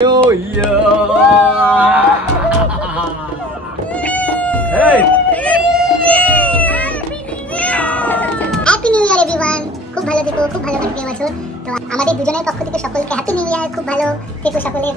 New Year! Hey! Happy new ইয়ার everyone. খুব ভালো থেকো, খুব ভালো কাটবে বছর। তো আমাদের দুজনের পক্ষ থেকে সকলকে হ্যাপি নিউ ইয়ার। খুব ভালো থেকো সকলে।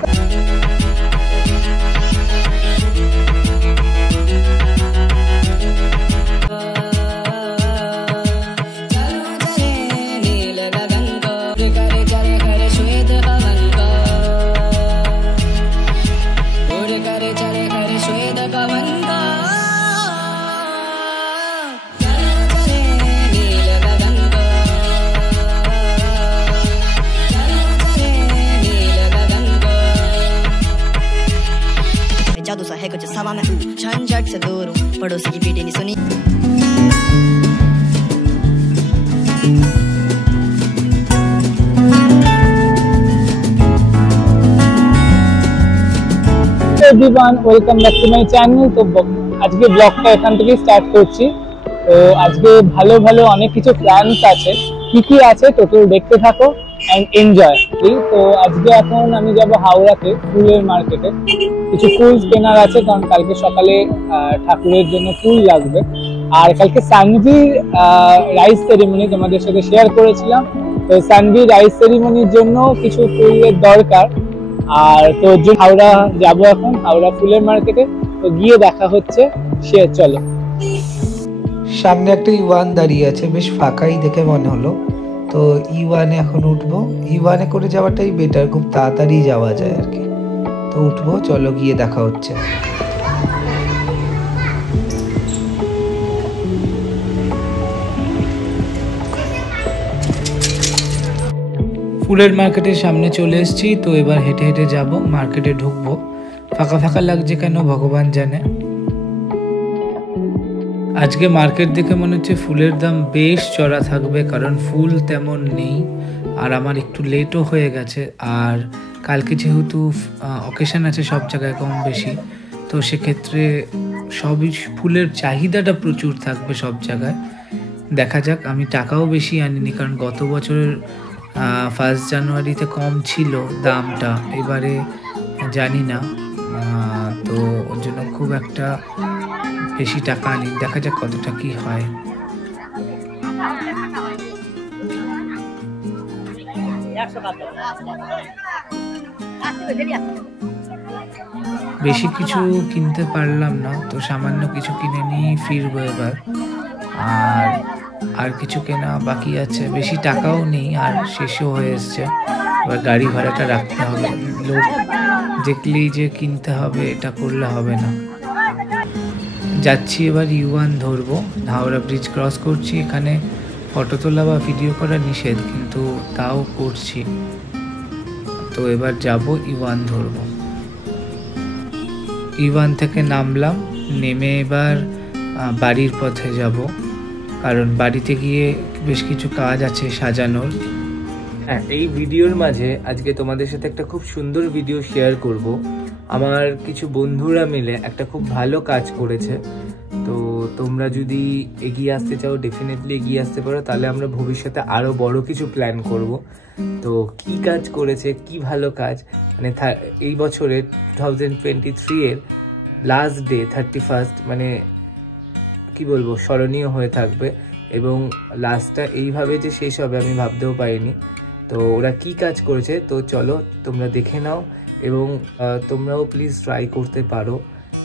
जादू सा है कुछ सवा में झंझट से दूर हूँ पड़ोसी की बेटी ने सुनी everyone welcome back to my channel. তো আজকে ব্লগটা এখান থেকে স্টার্ট করছি। তো আজকে ভালো ভালো অনেক কিছু প্ল্যানস আছে, কি আছে টোটাল দেখতে থাকো এন্ড এনজয়। তো আজকে এখন আমি যাব হাওড়াতে ফুলের মার্কেটে, কিছু ফুল কেনার আছে কারণ কালকে সকালে ঠাকুরের জন্য ফুল লাগবে। আর কালকে সানভির রাইস সেরিমনি তোমাদের সাথে শেয়ার করেছিলাম, তো সানভির রাইস সেরিমনির জন্য কিছু ফুলের দরকার। আর তো হাওড়া যাবো এখন, হাওড়া ফুলের মার্কেটে। তো গিয়ে দেখা হচ্ছে, চলো। সামনে একটা ইওয়ান দাঁড়িয়ে আছে, বেশ ফাঁকাই দেখে মনে হলো। তো ইওয়ানে এখন উঠবো, ইওয়ানে করে যাওয়াটাই বেটার, খুব তাড়াতাড়ি যাওয়া যায় আর কি। তো উঠবো, চলো গিয়ে দেখা হচ্ছে। ফুলের মার্কেটের সামনে চলে এসেছি। তো এবার হেঁটে হেঁটে যাব, মার্কেটে ঢুকবো। ফাঁকা ফাঁকা লাগছে কেন ভগবান জানে। আজকে মার্কেট দেখে মনে হচ্ছে ফুলের দাম বেশ চড়া থাকবে, কারণ ফুল তেমন নেই। আর আমার একটু লেটও হয়ে গেছে। আর কালকে যেহেতু অকেশন আছে সব জায়গায় কম বেশি, তো সেক্ষেত্রে সবই ফুলের চাহিদাটা প্রচুর থাকবে সব জায়গায়। দেখা যাক। আমি টাকাও বেশি আনিনি, কারণ গত বছরের 1 জানুয়ারিতে কম ছিল দামটা, এবারে জানি না। তো ওর জন্য খুব একটা বেশি টাকা আনি, দেখা যাক কতটা কি হয়। বেশি কিছু কিনতে পারলাম না, তো সামান্য কিছু কিনে নিয়ে ফিরবো এবার। আর কিছু কেনা বাকি আছে, বেশি টাকাও নেই, আর শেষও হয়ে এসছে। এবার গাড়ি ভাড়াটা রাখতে হবে, লোক দেখলেই যে কিনতে হবে এটা করলে হবে না। যাচ্ছি এবার ইওয়ান ধরবো, হাওড়া ব্রিজ ক্রস করছি। এখানে ফটো তোলা বা ভিডিও করা নিষেধ, কিন্তু তাও করছি। তো এবার যাব, ইওয়ান ধরবো। ইওয়ান থেকে নামলাম, নেমে এবার বাড়ির পথে যাব, কারণ বাড়িতে গিয়ে বেশ কিছু কাজ আছে সাজানোর। হ্যাঁ, এই ভিডিওর মাঝে আজকে তোমাদের সাথে একটা খুব সুন্দর ভিডিও শেয়ার করব। আমার কিছু বন্ধুরা মিলে একটা খুব ভালো কাজ করেছে। তো তোমরা যদি এগিয়ে আসতে চাও, ডেফিনেটলি এগিয়ে আসতে পারো, তাহলে আমরা ভবিষ্যতে আরো বড় কিছু প্ল্যান করব। তো কি কাজ করেছে, কি ভালো কাজ, মানে এই বছরের 2023 এর লাস্ট ডে 31st, মানে কি বলবো, স্মরণীয় হয়ে থাকবে। এবং লাস্টটা এইভাবে যে শেষ হবে আমি ভাবতেও পারিনি। তো ওরা কি কাজ করেছে, তো চলো তোমরা দেখে নাও। এবং তোমরাও প্লিজ ট্রাই করতে পারো,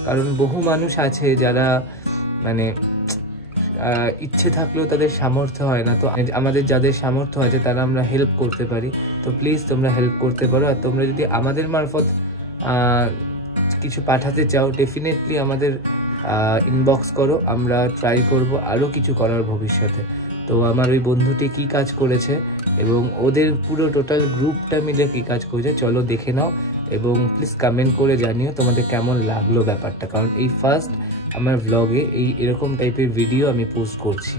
কারণ বহু মানুষ আছে যারা মানে ইচ্ছে থাকলেও তাদের সামর্থ্য হয় না। তো আমাদের যাদের সামর্থ্য আছে তারা আমরা হেল্প করতে পারি। তো প্লিজ তোমরা হেল্প করতে পারো। আর তোমরা যদি আমাদের মারফত কিছু পাঠাতে চাও, ডেফিনেটলি আমাদের ইনবক্স করো, আমরা ট্রাই করব আরও কিছু করার ভবিষ্যতে। তো আমার ওই বন্ধুটি কি কাজ করেছে এবং ওদের পুরো টোটাল গ্রুপটা মিলে কি কাজ করেছে, চলো দেখে নাও। এবং প্লিজ কমেন্ট করে জানিও তোমাদের কেমন লাগলো ব্যাপারটা, কারণ এই ফার্স্ট আমার ব্লগে এরকম টাইপের ভিডিও আমি পোস্ট করছি।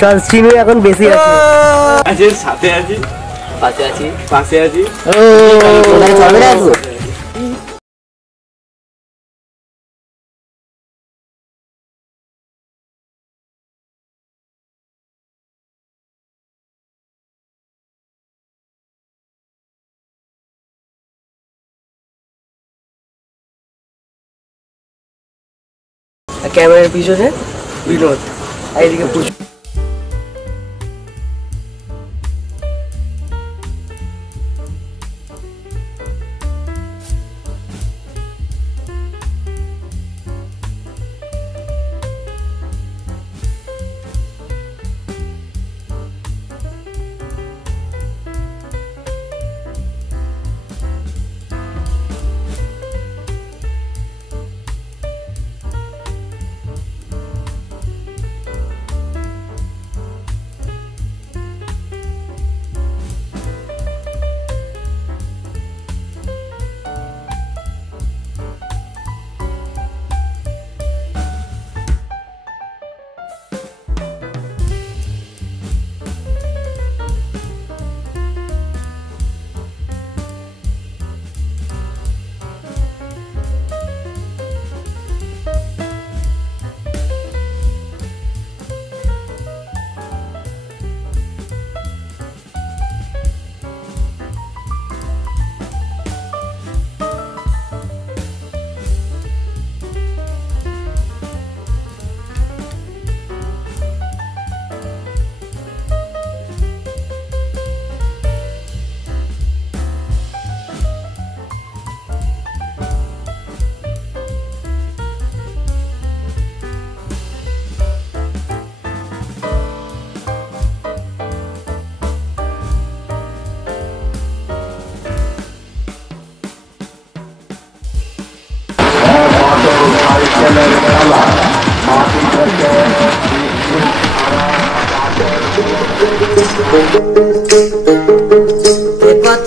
চল চিনু এখন বেশি আছে আছে সাথে আছি পাশে আছি পাশে আছি ও কোথায় চলবে না আসবো ক্যামেরার পিছনে বিনোদ এইদিকে পুজো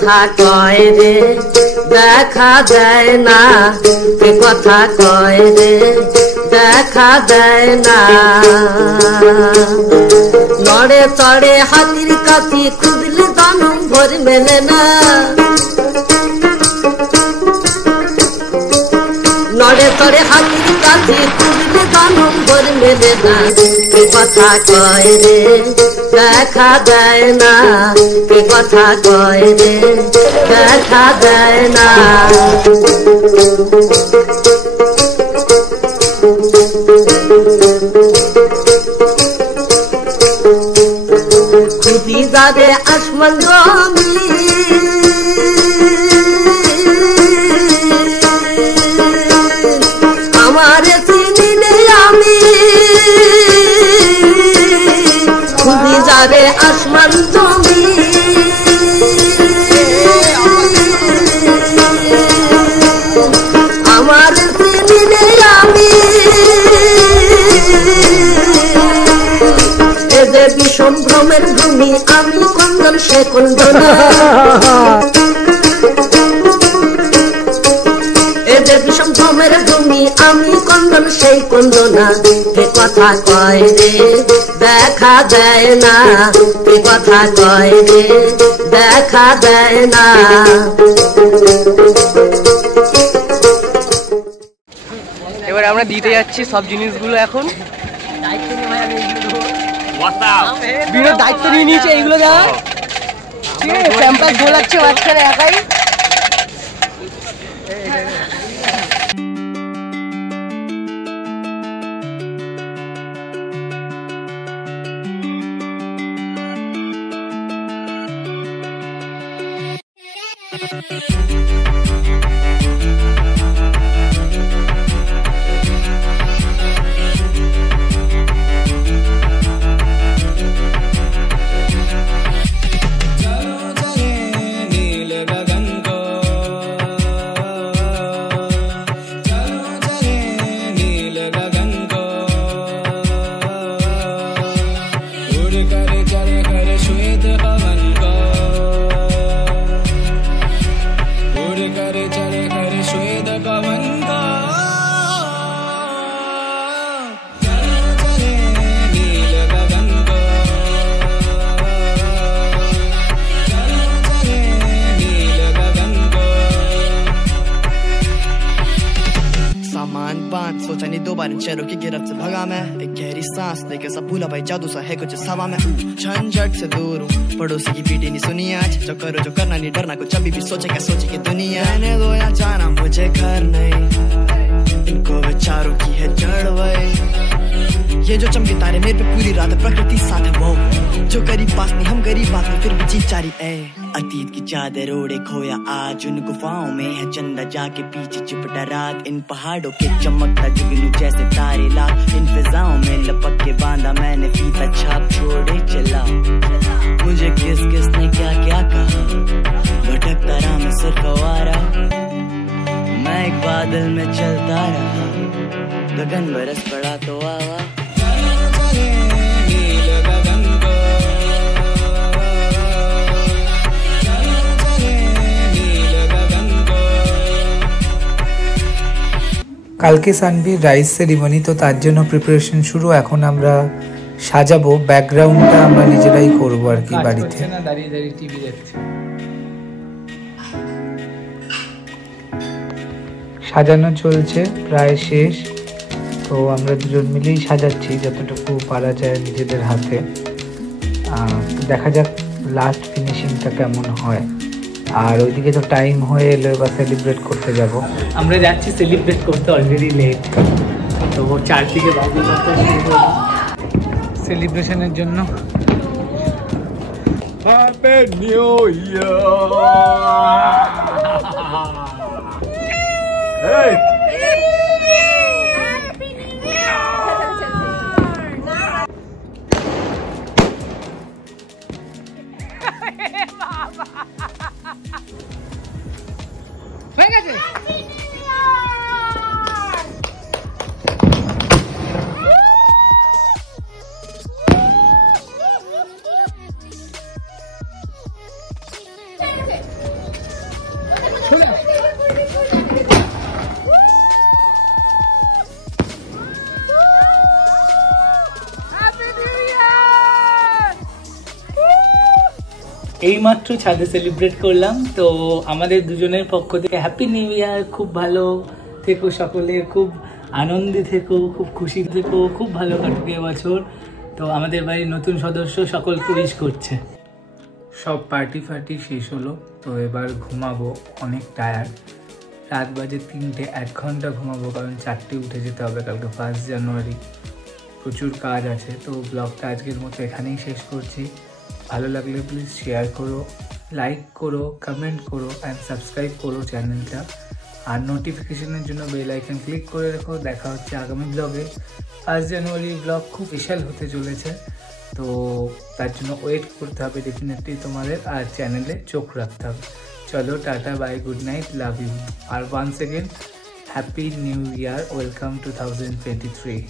কথা কয় রে দেখা দেয় না কে কথা কয় রে দেখা দেয় না নড়ে চড়ে হাতির কাঠি খুঁজলে জনম ভর মেলে না নড়ে চড়ে হাতির কাঠি খুঁজলে জনম ভর মেলে না কে কথা কয় রে দেখা দেয় না কে কথা কয় রে দেখা দেয় না খুদি যাবে আসমান জমি আমার চিনিলে আমি খুদি যাবে আসমান জমি আমার চিনিলে আমি এ যে বিষম ভ্রমের ভূমি আমি কন্দন সে কন্দনা এ যে বিষম ভ্রমের ভূমি আমি কন্দন সেই কন্দনা কে কথা কয় রে দেখা দেয় না কে কথা কয় রে দেখা দেয় না এবার আমরা দিতে যাচ্ছি সব জিনিসগুলো এখন বিনোদ দায়িত্ব নিয়ে নিয়েছে এইগুলো দেওয়া ঠিক আছে ক্যাম্পাস গোলাচ্ছে মাঝখানে একাই बार इन शहरों की गिरफ्त से भगा मैं, एक गहरी सांस लेके सब भूला भाई जादू सा है कुछ हवा में। झंझट से दूर हूँ, पड़ोसी की पीटी नहीं सुनी आज, जो करो जो करना नहीं डरना, कुछ अभी भी सोचे क्या सोचे की दुनिया। रहने दो या जाना मुझे घर नहीं, इनको विचारों की है जड़ वही। ये जो चमके तारे मेरे पे पूरी रात प्रकृति साथ है वो, जो करीब पास नहीं हम गरीब बात में फिर भी जीत जारी है। अतीत की चादर ओढ़े खोया आज, उन गुफाओं में है चंदा जाके पीछे चिपटा रात। इन पहाड़ों के चमकता जुगनू जैसे तारे लाख, इन फिजाओं में लपक के बांधा मैंने फीता छाप छोड़े चला। मुझे किस किस ने क्या क्या कहा, भटकता रहा मैं सिर्फ आवारा। मैं एक बादल में चलता रहा, गगन बरस पड़ा तो आवा। কালকে সানভির রাইস সেরিমনি, তো তার জন্য প্রিপারেশন শুরু। এখন আমরা সাজাবো, ব্যাকগ্রাউন্ডটা আমরা নিজেরাই করবো আর কি বাড়িতে। দাঁড়িয়ে দাঁড়িয়ে টিভি দেখছি। সাজানো চলছে, প্রায় শেষ। তো আমরা দুজন মিলেই সাজাচ্ছি যতটুকু পারা যায় নিজেদের হাতে। দেখা যাক লাস্ট ফিনিশিংটা কেমন হয়। আর ওইদিকে তো টাইম হয়ে এলো, এবার সেলিব্রেট করতে যাব। আমরা যাচ্ছি সেলিব্রেট করতে, অলরেডি লেট। তো চারদিকে বাজি করতে সেলিব্রেশনের জন্য হ্যাপি নিউ ইয়ার। হয়ে গেছে। এইমাত্র ছাদে সেলিব্রেট করলাম। তো আমাদের দুজনের পক্ষ থেকে হ্যাপি নিউ ইয়ার। খুব ভালো থেকো সকলে, খুব আনন্দে থেকো, খুব খুশি থেকো, খুব ভালো কাটুক এবছর। তো আমাদের বাড়ির নতুন সদস্য সকলকে উইশ করছে। সব পার্টি ফার্টি শেষ হলো, তো এবার ঘুমাবো, অনেক টায়ার্ড। রাত বাজে 3টে, 1 ঘন্টা ঘুমাবো, কারণ 4টে উঠে যেতে হবে কালকে 1 জানুয়ারি। প্রচুর কাজ আছে। তো ব্লগটা আজকের মতো এখানেই শেষ করছি। ভালো লাগলে প্লিজ শেয়ার করো, লাইক করো, কমেন্ট করো অ্যান্ড সাবস্ক্রাইব করো চ্যানেলটা। আর নোটিফিকেশনের জন্য বেল আইকন ক্লিক করে রেখো। দেখা হচ্ছে আগামী ব্লগে। 1 জানুয়ারি ব্লগ খুব বিশাল হতে চলেছে, তো তার জন্য ওয়েট করতে হবে ডেফিনেটলি তোমাদের, আর চ্যানেলে চোখ রাখতে হবে। চলো, tata, bye, good night, love you. আর once again happy new year, welcome 2023।